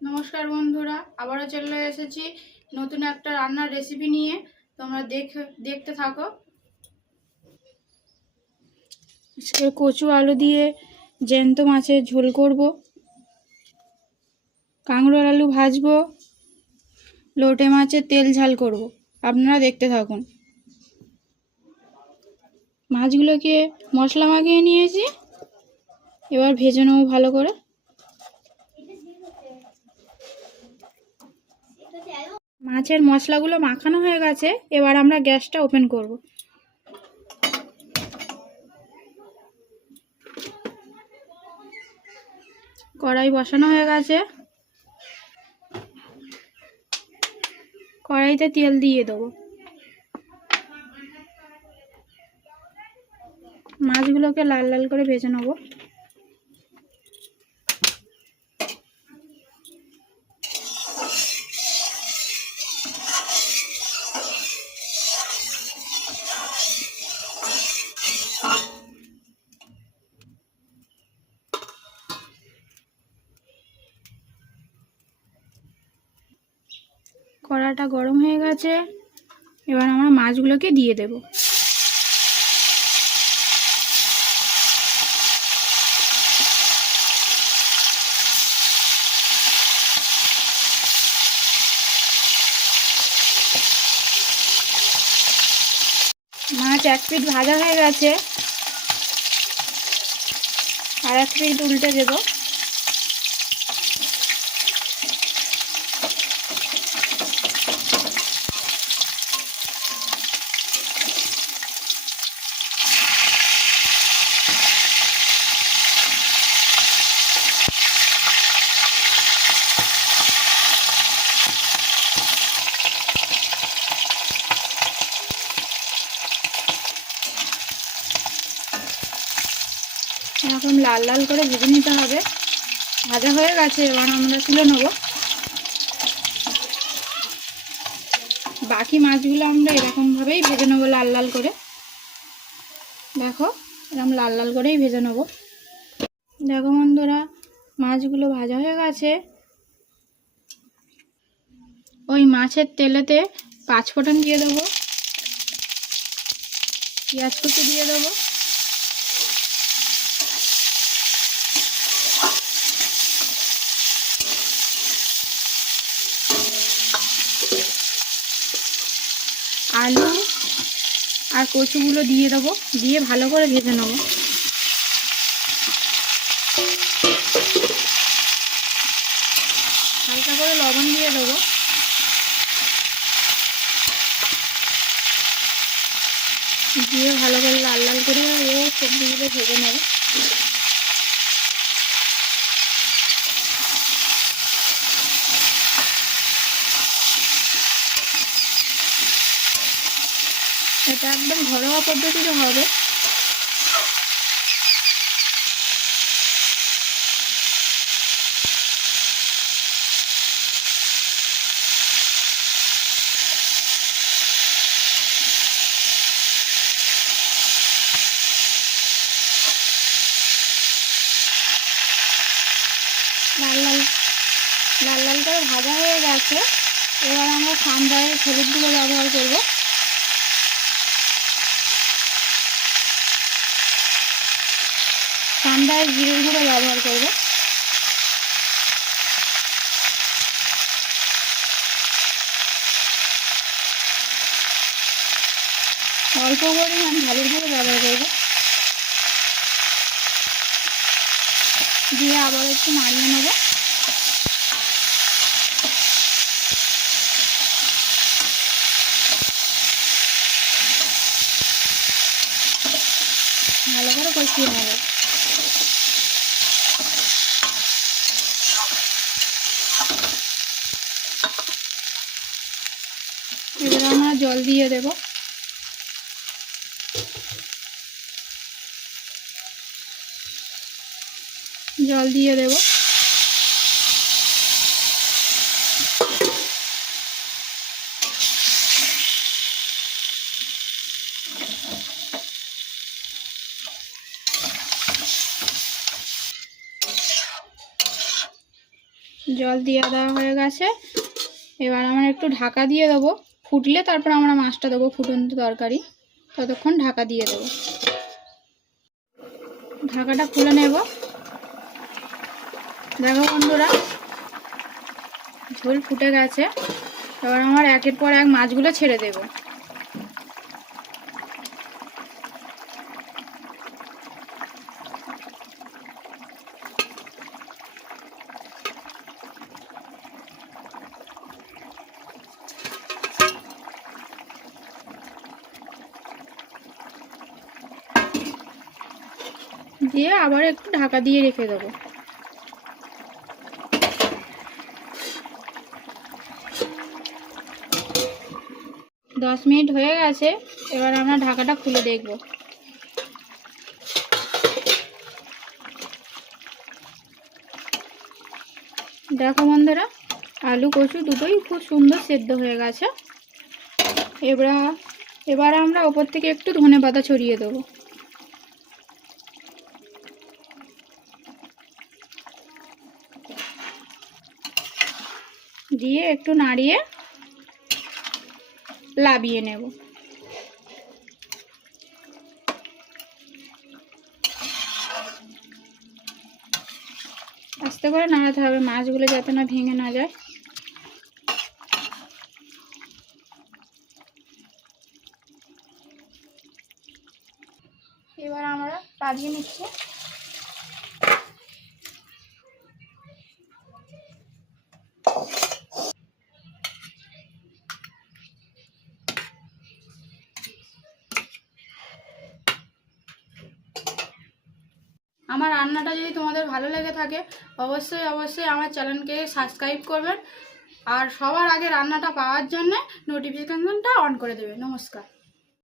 নমস্কার বন্ধুরা, আবারও চলে এসেছি নতুন একটা রান্নার রেসিপি নিয়ে। তোমরা দেখ দেখতে থাকো। আজকে কচু আলু দিয়ে জ্যান্ত মাছের ঝোল করব। কাঁকড়োর আলু ভাজবো। লোটে মাছের তেল ঝাল করব। আপনারা দেখতে থাকুন। মাছগুলোকে মশলা মাখিয়ে নিয়েছি। এবার ভেজে নেব ভালো করে। মাছের মশলাগুলো মাখানো হয়ে গেছে, এবার আমরা গ্যাসটা ওপেন করব। কড়াই বসানো হয়ে গেছে। কড়াইতে তেল দিয়ে দেবো। মাছগুলোকে লাল লাল করে ভেজে নেব। কড়াটা গরম হয়ে গেছে, এবার আমরা মাছগুলোকে দিয়ে দেব। মাছ এক পিঠ ভাজা হয়ে গেছে, আর এক পিঠ উল্টে দেবো। এরকম লাল লাল করে ভেজে নিতে হবে। ভাজা হয়ে গেছে, এবার আমরা তুলে নেব। বাকি মাছগুলো আমরা এরকমভাবেই ভেজে নেব লাল লাল করে। দেখো, এরকম লাল লাল করেই ভেজে নেব। দেখো বন্ধুরা, মাছগুলো ভাজা হয়ে গেছে। ওই মাছের তেলেতে পাঁচ ফোড়ন দিয়ে দেবো। পেঁয়াজ কুচি দিয়ে দেবো আলু আর কচুগুলো দিয়ে দেবো, দিয়ে ভালো করে ভেজে নেব। হালকা করে লবণ দিয়ে দেবো। দিয়ে ভালো করে লাল লাল করে সবজিগুলো ভেজে নেবে। এটা একদম ঘরোয়া পদ্ধতিতে হবে। লাল লাল লাল লাল করে ভাজা হয়ে গেছে। এবার আমরা সানড্রাইয়ের হলুদগুলো ব্যবহার করব। ঠান্ডায় জিরে গুঁড়ো ব্যবহার করব। অল্প পরিমাণ ভালো গুঁড়ো ব্যবহার করব। দিয়ে আবার একটু নেব ভালো করে কষিয়ে নেব এবার আমরা জল দিয়ে দেব। জল দিয়ে দেব। জল দিয়ে দেওয়া হয়ে গেছে। এবার আমরা একটু ঢাকা দিয়ে দেবো। ফুটলে তারপর আমরা মাছটা দেবো ফুটন্ত তরকারি। ততক্ষণ ঢাকা দিয়ে দেবো। ঢাকাটা খুলে নেব। দেখো বন্ধুরা, ঝোল ফুটে গেছে। এবার আমার একের পর এক মাছগুলো ছেড়ে দেব। দিয়ে আবার একটু ঢাকা দিয়ে রেখে দেবো। দশ মিনিট হয়ে গেছে, এবার আমরা ঢাকাটা খুলে দেখব। দেখো বন্ধুরা, আলু কচু দুটোই খুব সুন্দর সেদ্ধ হয়ে গেছে। এবার এবার আমরা ওপর থেকে একটু ধনে পাতা ছড়িয়ে দেবো। দিয়ে একটু নাড়িয়ে লাবিয়ে নেব। আস্তে করে নাড়াতে হবে, মাছগুলো যাতে না ভেঙে না যায়। এবার আমরা লাগিয়ে নিচ্ছি। আমার রান্নাটা যদি তোমাদের ভালো লেগে থাকে, অবশ্যই অবশ্যই আমার চ্যানেলকে সাবস্ক্রাইব করবেন। আর সবার আগে রান্নাটা পাওয়ার জন্য নোটিফিকেশনটা অন করে দেবে। নমস্কার।